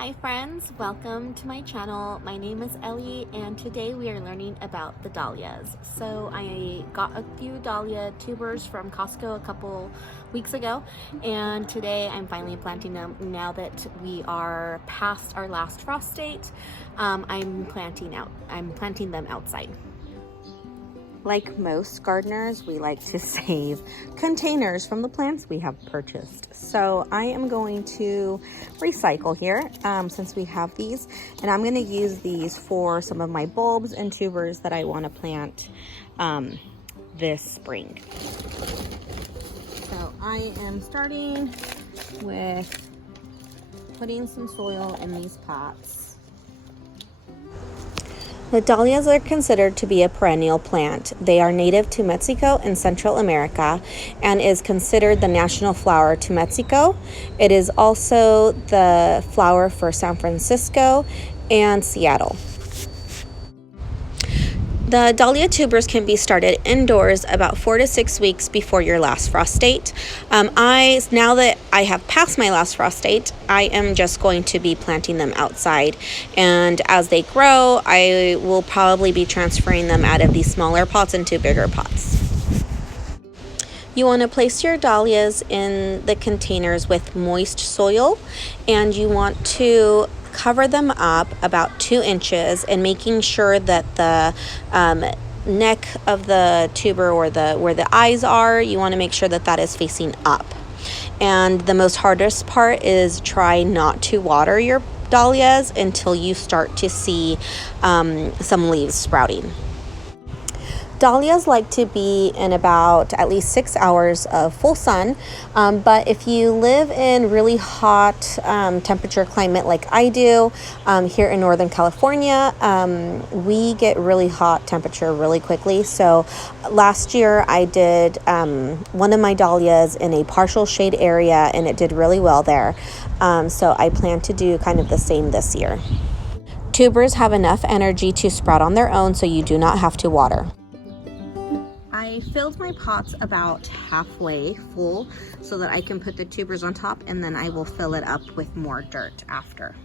Hi friends, welcome to my channel. My name is Ellie and today we are learning about the dahlias. So I got a few dahlia tubers from Costco a couple weeks ago and today I'm finally planting them now that we are past our last frost date. I'm planting them outside. Like most gardeners, we like to save containers from the plants we have purchased. So I am going to recycle here since we have these, and I'm going to use these for some of my bulbs and tubers that I want to plant this spring. So I am starting with putting some soil in these pots. The dahlias are considered to be a perennial plant. They are native to Mexico and Central America and is considered the national flower to Mexico. It is also the flower for San Francisco and Seattle. The dahlia tubers can be started indoors about 4 to 6 weeks before your last frost date. Now that I have passed my last frost date, I am just going to be planting them outside. And as they grow, I will probably be transferring them out of these smaller pots into bigger pots. You want to place your dahlias in the containers with moist soil, and you want to cover them up about 2 inches and making sure that the neck of the tuber or where the eyes are, you want to make sure that that is facing up. And the most hardest part is try not to water your dahlias until you start to see some leaves sprouting. Dahlias like to be in about at least 6 hours of full sun, but if you live in really hot temperature climate like I do here in Northern California, we get really hot temperature really quickly. So last year I did one of my dahlias in a partial shade area and it did really well there. So I plan to do kind of the same this year. Tubers have enough energy to sprout on their own, so you do not have to water. I filled my pots about halfway full so that I can put the tubers on top, and then I will fill it up with more dirt after.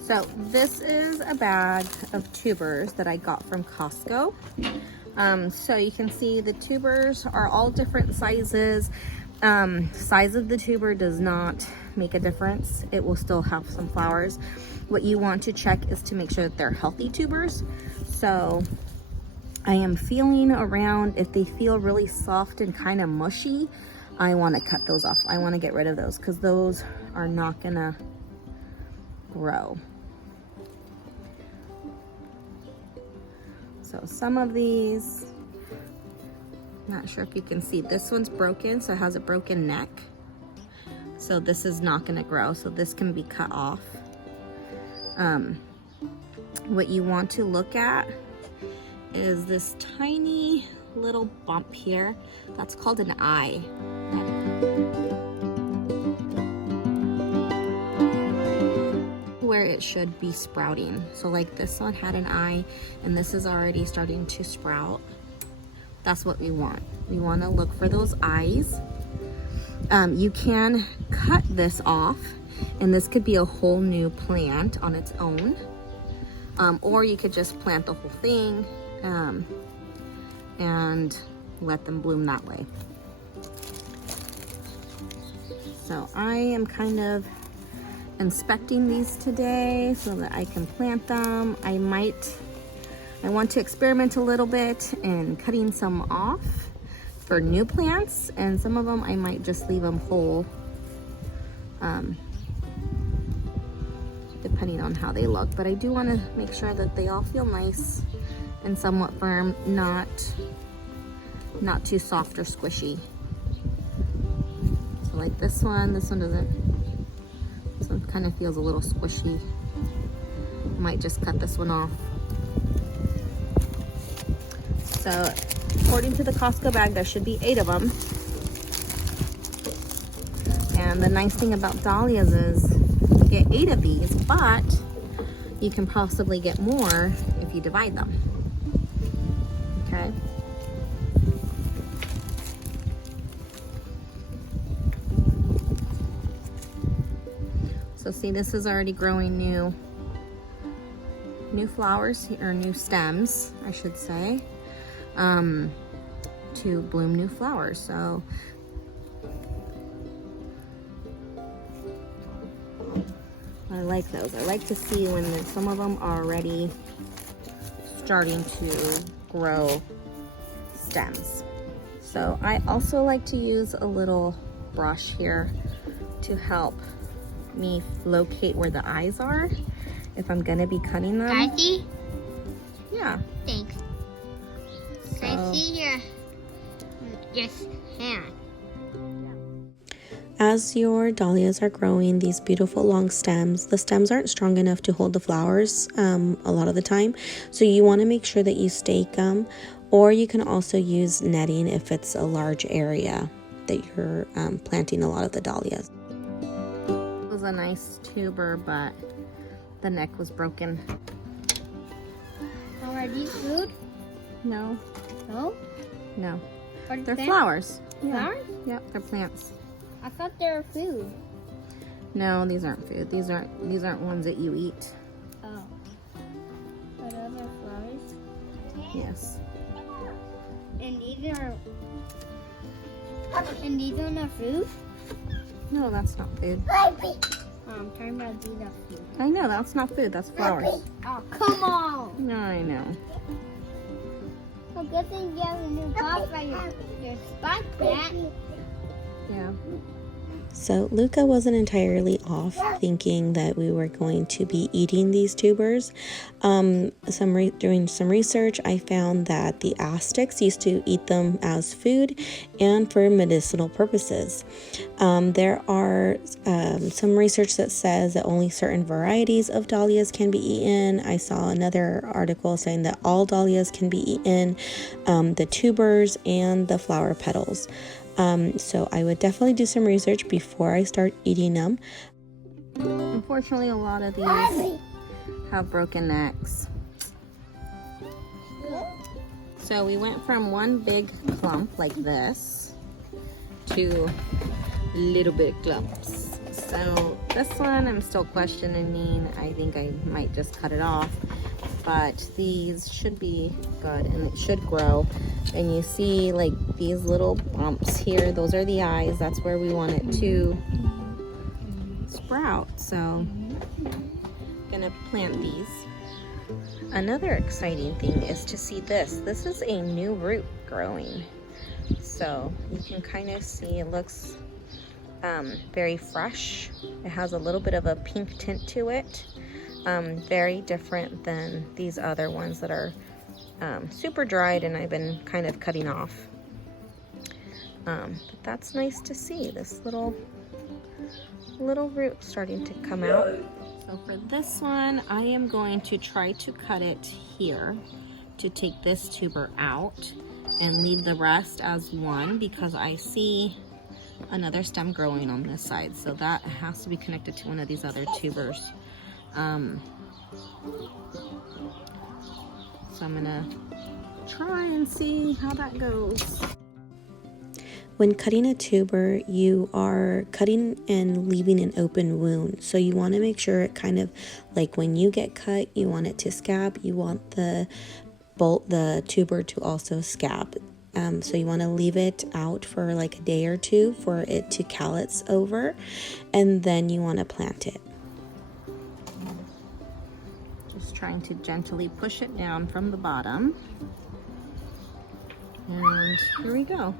So this is a bag of tubers that I got from Costco. So you can see the tubers are all different sizes. Size of the tuber does not make a difference. It will still have some flowers. What you want to check is to make sure that they're healthy tubers. So I am feeling around. If they feel really soft and kind of mushy, I want to cut those off. I want to get rid of those because those are not gonna grow. So some of these, not sure if you can see, this one's broken, so it has a broken neck. So this is not gonna grow, so this can be cut off. What you want to look at is this tiny little bump here. That's called an eye. Where it should be sprouting. So like this one had an eye and this is already starting to sprout. That's what we want. We want to look for those eyes. You can cut this off and this could be a whole new plant on its own. Or you could just plant the whole thing and let them bloom that way. So I am kind of inspecting these today so that I can plant them. I want to experiment a little bit in cutting some off for new plants, and some of them I might just leave them whole, depending on how they look. But I do want to make sure that they all feel nice and somewhat firm, not too soft or squishy. So like this one doesn't, this one kind of feels a little squishy. I might just cut this one off. So according to the Costco bag, there should be 8 of them. And the nice thing about dahlias is you get 8 of these, but you can possibly get more if you divide them. Okay. So see, this is already growing new flowers, or new stems, I should say, to bloom new flowers. So I like those. I like to see when some of them are already starting to grow stems. So I also like to use a little brush here to help me locate where the eyes are if I'm gonna be cutting them. Daddy? Yeah. Thanks. So, I see your hand. as your dahlias are growing these beautiful long stems, the stems aren't strong enough to hold the flowers a lot of the time. So you want to make sure that you stake them, or you can also use netting if it's a large area that you're planting a lot of the dahlias. It was a nice tuber, but the neck was broken. Are these food? No. No? No. They're They're flowers. Yeah. Flowers? Yep, they're plants. I thought they were food. No, these aren't food. These aren't ones that you eat. Oh. But other flowers? Yes. And these are not food? No, that's not food. I'm talking about these are food. I know, that's not food. That's flowers. Oh, come on! No, I know. Well, good thing you have a new boss by your spot back. Yeah. So Lucca wasn't entirely off thinking that we were going to be eating these tubers. Doing some research, I found that the Aztecs used to eat them as food and for medicinal purposes. There are some research that says that only certain varieties of dahlias can be eaten. I saw another article saying that all dahlias can be eaten, the tubers and the flower petals. So I would definitely do some research before I start eating them. Unfortunately, a lot of these have broken necks. So we went from one big clump like this to little bit clumps. So this one I'm still questioning. I think I might just cut it off. But these should be good and it should grow. And you see like these little bumps here, those are the eyes. That's where we want it to sprout. So I'm gonna plant these. Another exciting thing is to see this. This is a new root growing. So you can kind of see it looks very fresh. It has a little bit of a pink tint to it. Very different than these other ones that are super dried and I've been kind of cutting off. But that's nice to see, this little root starting to come out. So for this one, I am going to try to cut it here to take this tuber out and leave the rest as one, because I see another stem growing on this side. So that has to be connected to one of these other tubers. So I'm gonna try and see how that goes. When cutting a tuber, you are cutting and leaving an open wound. So you want to make sure it kind of like when you get cut, you want it to scab. You want the tuber to also scab. So you want to leave it out for like a day or two for it to callus over, and then you want to plant it. Trying to gently push it down from the bottom. And here we go.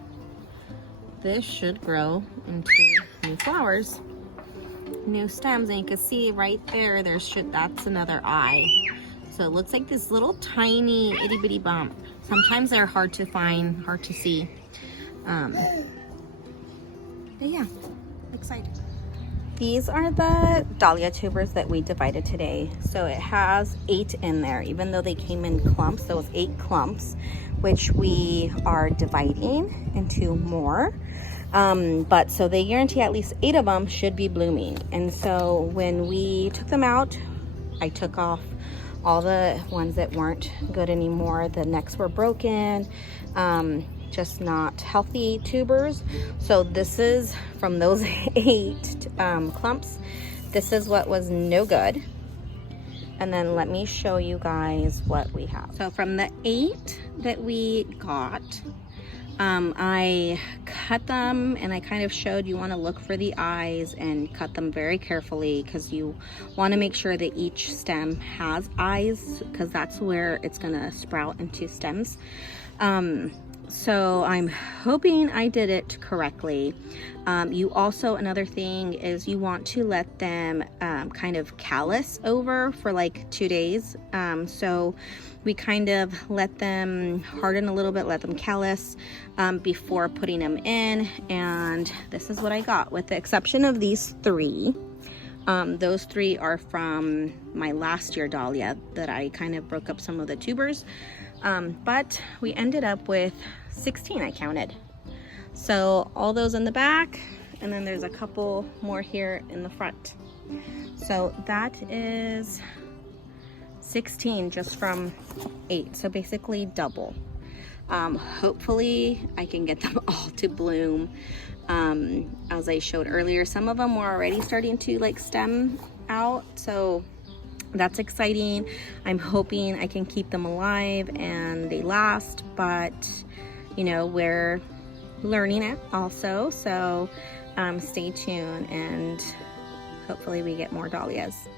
This should grow into new flowers, new stems, and you can see right there, that's another eye. So it looks like this little tiny itty bitty bump. Sometimes they're hard to find, hard to see. But yeah, excited. These are the dahlia tubers that we divided today. So it has 8 in there, even though they came in clumps. There was 8 clumps, which we are dividing into more. But so they guarantee at least 8 of them should be blooming. And so when we took them out, I took off all the ones that weren't good anymore. The necks were broken, just not healthy tubers. So this is from those 8 clumps. this is what was no good. And then let me show you guys what we have. So from the 8 that we got, I cut them, and I kind of showed you want to look for the eyes and cut them very carefully, because you want to make sure that each stem has eyes, because that's where it's going to sprout into stems. So I'm hoping I did it correctly. You also, another thing is you want to let them kind of callus over for like 2 days. So we kind of let them harden a little bit, let them callus before putting them in. And this is what I got, with the exception of these 3. Those 3 are from my last year dahlia that I kind of broke up some of the tubers. But we ended up with 16, I counted. So all those in the back, and then there's a couple more here in the front. So that is 16 just from 8. So basically double. Hopefully I can get them all to bloom. As I showed earlier, some of them were already starting to like stem out. So that's exciting. I'm hoping I can keep them alive and they last, but you know, we're learning it also. So stay tuned, and hopefully we get more dahlias.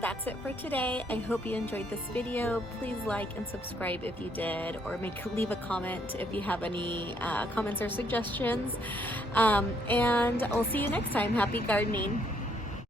That's it for today. I hope you enjoyed this video. Please like and subscribe if you did, or leave a comment if you have any comments or suggestions. And I'll see you next time. Happy gardening.